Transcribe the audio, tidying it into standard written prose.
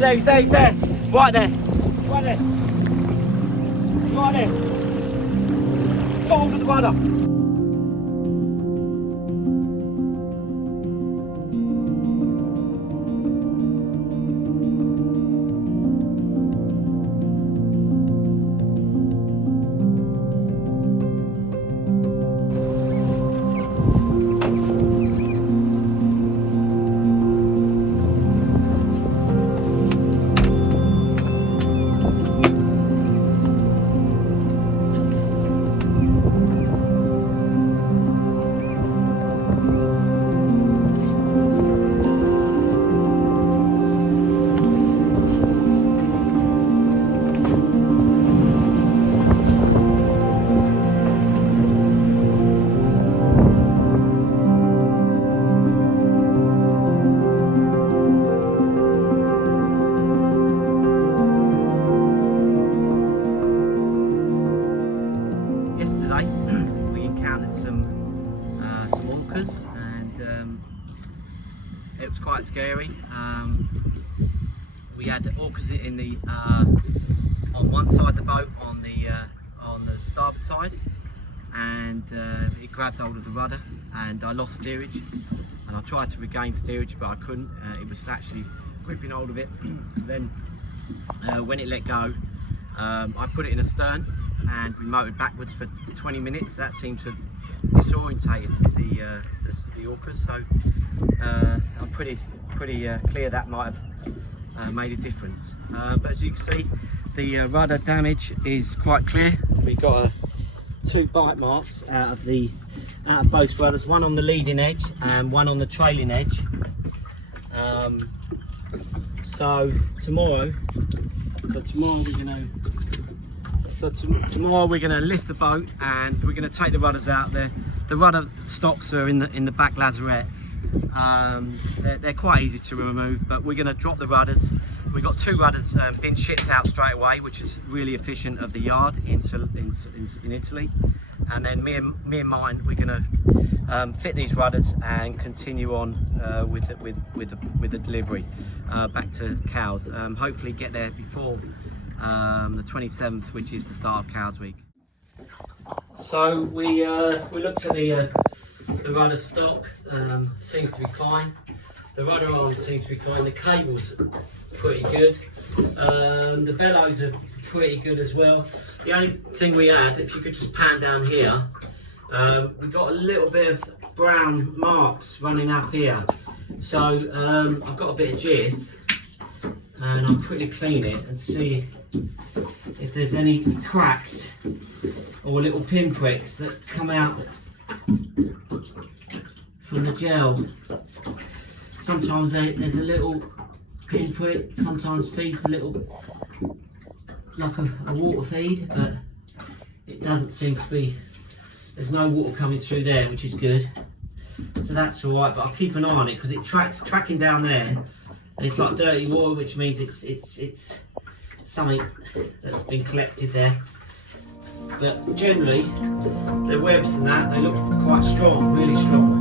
there, he's there, he's there. Right there. Right there. Right there. Go hold of the rudder. Yesterday we encountered some orcas, and it was quite scary. We had orcas in the on one side of the boat, on the starboard side, and it grabbed hold of the rudder, and I lost steerage, and I tried to regain steerage, but I couldn't. It was actually gripping hold of it. Then when it let go, I put it in astern, and we motored backwards for 20 minutes. That seemed to disorientate the orcas, so I'm pretty clear that might have made a difference. But as you can see, the rudder damage is quite clear. We got two bite marks out of both rudders, one on the leading edge and one on the trailing edge. So tomorrow we're going to lift the boat, and we're going to take the rudders out there. The rudder stocks are in the back lazarette. They're quite easy to remove, but we're going to drop the rudders. We've got two rudders being shipped out straight away, which is really efficient of the yard in Italy. And then me and mine, we're going to fit these rudders and continue on with the delivery back to Cowes. Hopefully get there before the 27th, which is the start of Cowes Week. So we looked at the rudder stock. Seems to be fine. The rudder arm seems to be fine. The cable's pretty good. The bellows are pretty good as well. The only thing we had, if you could just pan down here, we got a little bit of brown marks running up here. So I've got a bit of jiff, and I'll quickly clean it and see if there's any cracks or little pinpricks that come out from the gel. Sometimes there's a little pinprick, sometimes feeds a little like a water feed, but it doesn't seem to be, there's no water coming through there, which is good. So that's alright, but I'll keep an eye on it because it tracking down there, and it's like dirty water, which means it's something that's been collected there. But generally, the webs and that, they look quite strong, really strong.